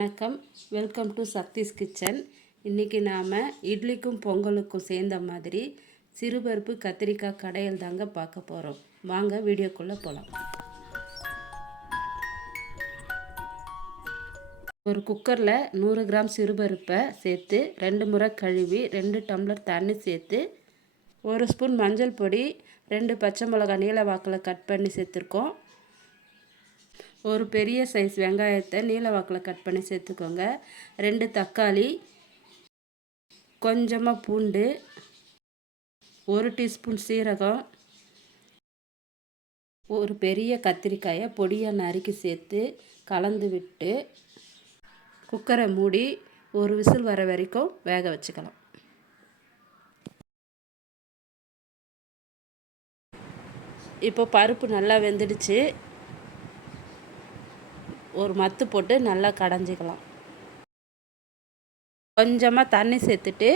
வணக்கம், welcome to Sakthi's kitchen. இன்றைக்கி நாம் இட்லிக்கும் பொங்கலுக்கும் சேர்ந்த மாதிரி சிறுபருப்பு கத்திரிக்காய் கடையல் தாங்க பார்க்க போகிறோம். வாங்க வீடியோக்குள்ளே போகலாம். ஒரு குக்கரில் 100 கிராம் சிறுபருப்பை சேர்த்து 2 முறை கழுவி 2 டம்ளர் தண்ணி சேர்த்து 1 ஸ்பூன் மஞ்சள் பொடி, 2 பச்சை மிளகாய் நீல வாக்கில் கட் பண்ணி சேர்த்துருக்கோம். ஒரு பெரிய சைஸ் வெங்காயத்தை நீல வாக்கில் கட் பண்ணி சேர்த்துக்கோங்க. 2 தக்காளி, கொஞ்சமாக பூண்டு, 1 டீஸ்பூன் சீரகம், ஒரு பெரிய கத்திரிக்காயை பொடியாக நறுக்கி சேர்த்து கலந்து விட்டு குக்கரை மூடி ஒரு விசில் வர வரைக்கும் வேக வச்சுக்கலாம். இப்போ பருப்பு நல்லா வெந்துடுச்சு. ஒரு மத்து போட்டு நல்லா கடைஞ்சிக்கலாம். கொஞ்சமாக தண்ணி சேர்த்துட்டு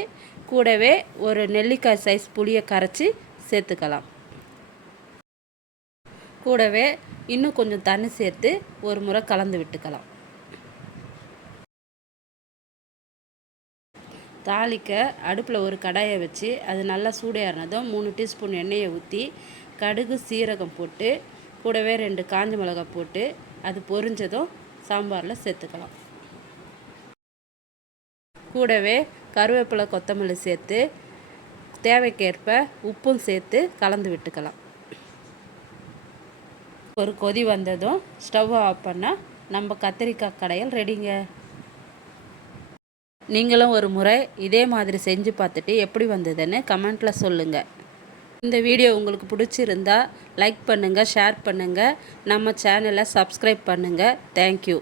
கூடவே ஒரு நெல்லிக்காய் சைஸ் புளியை கரைச்சி சேர்த்துக்கலாம். கூடவே இன்னும் கொஞ்சம் தண்ணி சேர்த்து ஒரு முறை கலந்து விட்டுக்கலாம். தாளிக்க அடுப்பில் ஒரு கடாயை வச்சு அது நல்லா சூடாறினதும் 3 டீஸ்பூன் எண்ணெயை ஊற்றி கடுகு சீரகம் போட்டு கூடவே 2 காஞ்ச மிளகாய் போட்டு அது பொரிஞ்சதும் சாம்பாரில் சேர்த்துக்கலாம். கூடவே கருவேப்பிலை கொத்தமல்லி சேர்த்து தேவைக்கேற்ப உப்பும் சேர்த்து கலந்து விட்டுக்கலாம். ஒரு கொதி வந்ததும் ஸ்டவ் ஆஃப் பண்ணால் நம்ம கத்திரிக்காய் கடையல் ரெடிங்க. நீங்களும் ஒரு முறை இதே மாதிரி செஞ்சு பார்த்துட்டு எப்படி வந்ததுன்னு கமெண்ட்டில் சொல்லுங்கள். இந்த வீடியோ உங்களுக்கு பிடிச்சிருந்தா லைக் பண்ணுங்கள், ஷேர் பண்ணுங்கள், நம்ம சேனலை சப்ஸ்கிரைப் பண்ணுங்கள். தேங்க்யூ.